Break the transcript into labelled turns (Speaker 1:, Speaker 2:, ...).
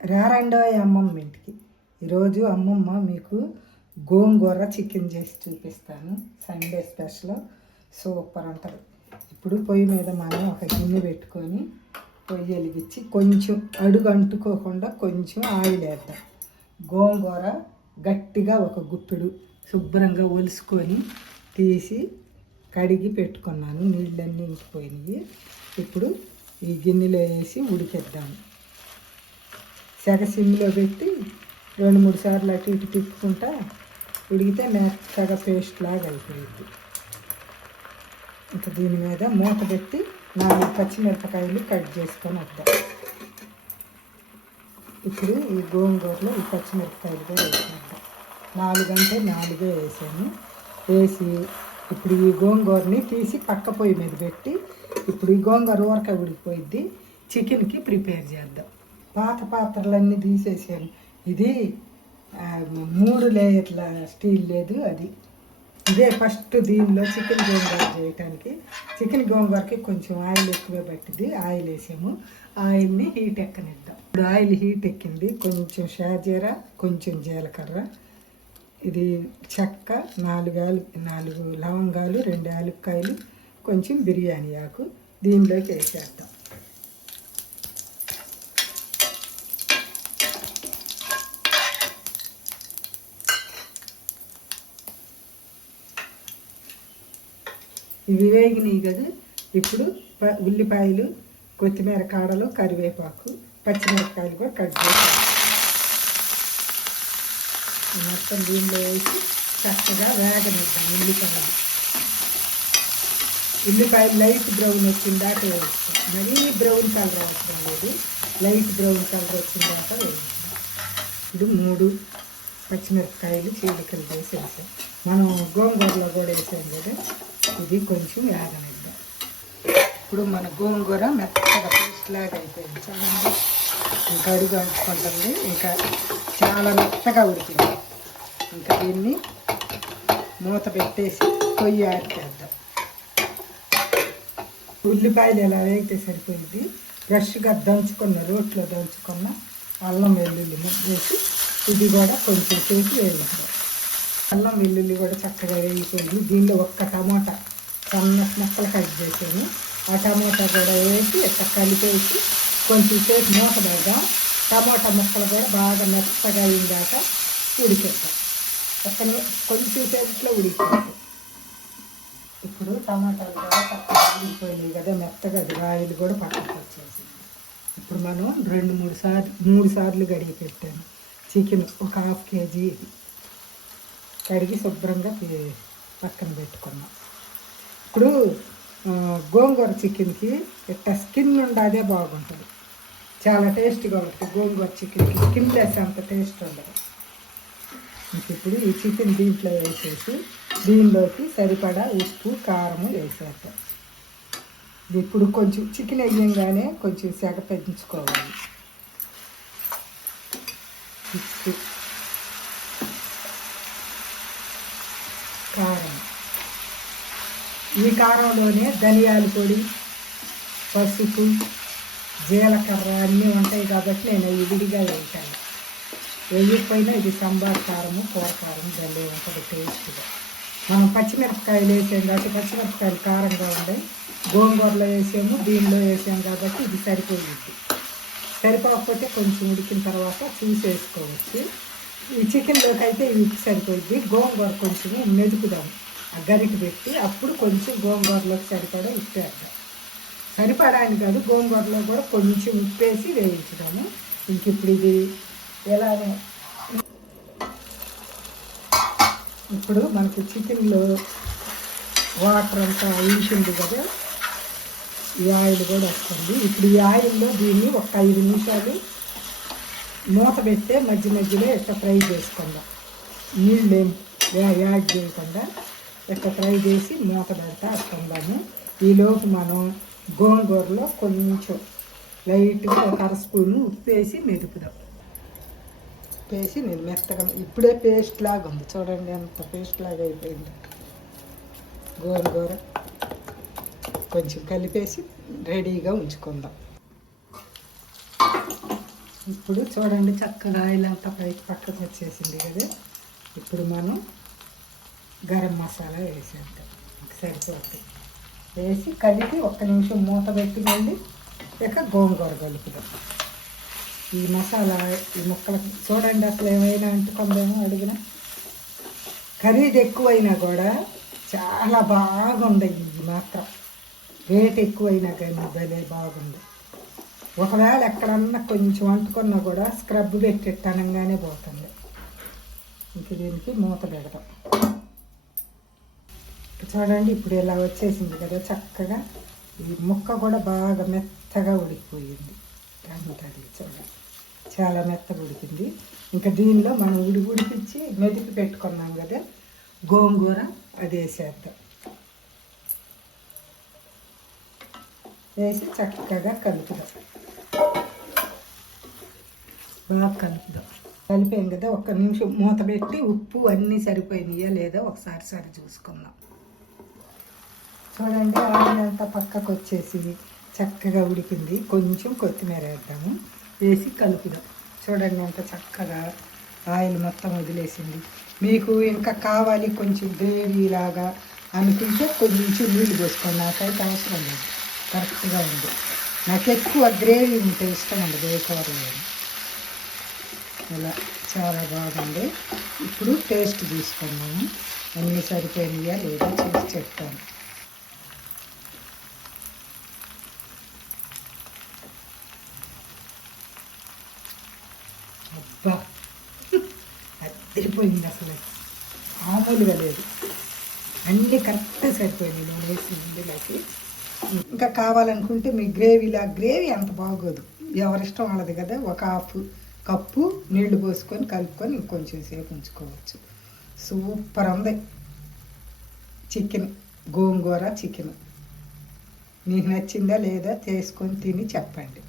Speaker 1: రారండో అమ్మమ్మ ఇంటికి. ఈరోజు అమ్మమ్మ మీకు గోంగూర చికెన్ చేసి చూపిస్తాను. Sunday special. సూపర్ ఉంటుంది ఇప్పుడు పొయ్యి మీద మనం ఒక గిన్నె పెట్టుకొని పొయ్యి వెలిగించి కొంచెం అడుగు అంటుకోకుండా కొంచెం ఆయిల్ వేద్దాం. గోంగూర గట్టిగా ఒక గుప్పెడు శుభ్రంగా ఒలుసుకొని తీసి కడిగి పెట్టుకున్నాను. నీళ్ళన్నీ ఇంకిపోయినాయి. ఇప్పుడు ఈ గిన్నెలో వేసి ఉడికేద్దాము సెగ సిమ్లో పెట్టి రెండు మూడు సార్లు అటు ఇటు తిప్పుకుంటా ఉడికితే మెత్తగా పేస్ట్ లాగా అయిపోయింది. ఇంకా దీని మీద మూత పెట్టి నాలుగు పచ్చిమిరపకాయలు కట్ చేసుకొని వద్దాం. ఇప్పుడు ఈ గోంగూరలో ఈ పచ్చిమిరపకాయలు కూడా వేసుకుంటాం నాలుగు అంటే నాలుగే వేసాను. వేసి ఇప్పుడు ఈ గోంగూరని తీసి పక్క పొయ్యి మీద పెట్టి ఇప్పుడు ఈ గోంగూర ఊరక ఉడికిపోయిద్ది. చికెన్కి ప్రిపేర్ చేద్దాం. పాత పాత్రలన్నీ తీసేసాను. ఇది మూడు లేయర్ల స్టీల్ లేదు అది. ఇదే ఫస్ట్ దీనిలో చికెన్ గోంగూర చేయటానికి. చికెన్ గోంగూరకి కొంచెం ఆయిల్ ఎక్కువే పట్టింది. ఆయిల్ వేసాము. ఆయిల్ని హీట్ ఎక్కనిద్దాం. ఇప్పుడు ఆయిల్ హీట్ ఎక్కింది. కొంచెం షాజీర కొంచెం జీలకర్ర. ఇది చెక్క నాలుగు ఆలు నాలుగు లవంగాలు రెండు యాలక్కాయలు కొంచెం బిర్యానీ ఆకు. దీనిలోకి వేసేద్దాం. ఇవి వేగినాయి కదా ఇప్పుడు ప- ఉల్లిపాయలు కొత్తిమీర కాడలు కరివేపాకు పచ్చిమిరపకాయలు కూడా కట్ చేస్తాం మొత్తం దీనిలో వేసి చక్కగా వేగనిద్దాం ఉల్లిపాయలు. ఉల్లిపాయలు లైట్ బ్రౌన్ వచ్చిన దాకా వేస్తాం మరీ బ్రౌన్ కలర్ అవసరం లేదు. లైట్ బ్రౌన్ కలర్ వచ్చిన దాకా వేస్తాం ఇది మూడు పచ్చిమిరపకాయలు చీలికలు వేసి మనం గోంగూరలో కూడా వేసాం కదా. ఇది కొంచెం వేగనిద్దాం ఇప్పుడు మన గోంగూర మెత్తగా పేస్ట్ లాగా అయిపోయింది. చాలా ఇంకా అడుగు అంటుకుంటుంది. ఇంకా చాలా మెత్తగా ఉడికింది. ఇంకా దీన్ని మూత పెట్టేసి పొయ్యి ఆడిచేద్దాం ఉల్లిపాయలు ఎలా వేగితే సరిపోయింది? ఫ్రెష్గా దంచుకున్న రోట్లో దంచుకున్న అల్లం వెల్లుల్లి వేసి ఇది కూడా కొంచెం సేపు వేయించాం అల్లం వెల్లుల్లి కూడా చక్కగా వేగిపోయింది. దీనిలో ఒక్క టమాటా సన్న ముక్కలు కట్ చేసాను ఆ టమాటా కూడా వేసి ఇట్లా కలిపేసి కొంచెం సేపు మూత పెడదాం. టమాటా ముక్కలు కూడా బాగా మెత్తగా అయిందాక ఉడికేద్దాం. పక్కన కొంచెం సేపట్లో ఉడికిపోతాయి ఇప్పుడు టమాటాలు కూడా చక్కగా ఉడికిపోయినాయి కదా మెత్తగా రాయిలు కూడా పక్కకు వచ్చేసి ఇప్పుడు మనం రెండు మూడు సార్లు మూడు సార్లు గడిగి పెట్టాను. చికెన్ ఒక హాఫ్ కేజీ. కడిగి శుభ్రంగా పక్కన పెట్టుకున్నాం. ఇప్పుడు గోంగూర చికెన్కి ఇట్లా స్కిన్ ఉండదే బాగుంటుంది. చాలా టేస్ట్గా ఉంటుంది గోంగూర చికెన్కి. స్కిన్ లెస్ అంత టేస్ట్ ఉండదు. ఇప్పుడు ఈ చికెన్ దీంట్లో వేసేసి దీనిలోకి సరిపడా ఉప్పు కారము వేసేద్దాం. ఇది ఇప్పుడు కొంచెం చికెన్ వేయంగానే కొంచెం సెగ పెంచుకోవాలి ఉప్పు కారం. ఈ కారంలోనే ధనియాల పొడి పసుపు జీలకర్ర అన్నీ ఉంటాయి కాబట్టి నేను అవి విడిగా వేసాను వేయకపోయినా ఇది సంబార్ కారము కూర కారం ఉంటుంది టేస్ట్గా మనం పచ్చిమిరపకాయలు వేసాం కాబట్టి పచ్చిమిరపకాయలు కారంగా ఉంటాయి గోంగూరలో వేసాము దీనిలో వేసాం కాబట్టి ఇది సరిపోయింది. సరిపోకపోతే కొంచెం ఉడికిన తర్వాత చూసి వేసుకోవచ్చు ఈ చికెన్లోకి అయితే ఇది సరిపోయింది. గోంగూర కొంచెం మెదుకుదాము ఆ పెట్టి అప్పుడు కొంచెం గోంగూరలోకి సరిపడా ఉప్పు సరిపడాని సరిపడా అని కాదు గోంగూరలో కూడా కొంచెం ఉప్పేసి వేయించడము. ఇంక ఇప్పుడు ఇది ఎలానే ఇప్పుడు మనకు చికెన్లో వాటర్ అంతా అయించింది కదా ఈ ఆయిల్ కూడా వస్తుంది. ఇప్పుడు ఈ ఆయిల్లో దీన్ని ఒక ఐదు నిమిషాలు మూత పెట్టే మధ్య మధ్యలో ఇట్లా ఫ్రై చేసుకుందాం. నీళ్ళు ఏం యా- యాడ్ చేయకుండా ఇట్లా ఫ్రై చేసి మూత పెడతా వస్తుందాము ఈలోపు మనం గోంగూరలో కొంచెం లైట్గా ఒక అర స్పూన్ ఉప్పు వేసి మెదుపుదాం. వేసి నేను మెత్తగా ఇప్పుడే పేస్ట్ లాగా ఉంది. చూడండి అంత పేస్ట్ లాగా అయిపోయింది. గోంగూర కొంచెం కలిపేసి రెడీగా ఉంచుకుందాం. ఇప్పుడు చూడండి చక్కగా ఆయిల్ అంతా పైకి పక్కకు వచ్చేసింది కదా. ఇప్పుడు మనం గరం మసాలా వేసేద్దాం సరిపోతుంది వేసి కలిపి ఒక్క నిమిషం మూత పెట్టి మళ్ళీ ఇక గోంగూర కలుపుదాం. ఈ మసాలా ఈ ముక్కలకి చూడండి అసలు ఏమైనా అంటుకుందేమో అడిగిన. ఖరీదు ఎక్కువైనా కూడా చాలా బాగుంది ఇది మాత్రం. రేట్ ఎక్కువైనా కానీ భలే బాగుంది ఒకవేళ ఎక్కడన్నా కొంచెం అంటుకున్నా కూడా స్క్రబ్ పెట్టి అనగానే పోతుంది. ఇంక దీనికి మూత పెడతాం చూడండి ఇప్పుడు ఇలా వచ్చేసింది కదా చక్కగా ఈ ముక్క కూడా బాగా మెత్తగా ఉడికిపోయింది. అది చూడండి. చాలా మెత్తగా ఉడికింది. ఇంకా దీనిలో మనం ఉడి ఉడిపించి మెదిపి పెట్టుకున్నాం కదా గోంగూర అది వేసేద్దాం వేసి చక్కగా కలుపుదాం. బాగా కలుపుదాం. కలిపాం కదా ఒక్క నిమిషం మూత పెట్టి ఉప్పు అన్నీ సరిపోయినాయా లేదా ఒకసారి సరి చూసుకుందాం. చూడండి ఆయిల్ అంతా పక్కకు వచ్చేసి చక్కగా ఉడికింది. కొంచెం కొత్తిమీర వేద్దాము. వేసి కలుపుదాం. చూడండి అంత చక్కగా ఆయిల్ మొత్తం వదిలేసింది. మీకు ఇంకా కావాలి కొంచెం గ్రేవీ లాగా అనుకుంటే కొంచెం నీళ్ళు పోసుకోండి. నాకైతే అవసరం లేదు. కరెక్ట్గా ఉంది. నాకు ఎక్కువ గ్రేవీ ఉంటే ఇష్టం ఉండదు. ఏ కూరలో ఇలా చాలా బాగుంది. ఇప్పుడు టేస్ట్ తీసుకున్నాము అన్నీ సరిపోయినాయా లేదా చూసి చెప్తాను. సరిపోయింది అసలు. మామూలుగా లేదు అన్నీ కరెక్ట్గా సరిపోయింది నేను వేసిన ఇందులోకి ఇంకా కావాలనుకుంటే మీ గ్రేవీలా గ్రేవీ అంత బాగోదు. ఎవరిష్టం వాళ్ళది కదా. ఒక హాఫ్ కప్పు నీళ్ళు పోసుకొని కలుపుకొని ఇంకొంచెం సేపు ఉంచుకోవచ్చు. సూపర్ ఉంది. Chicken gongura chicken. మీకు నచ్చిందా లేదా చేసుకొని తిని చెప్పండి.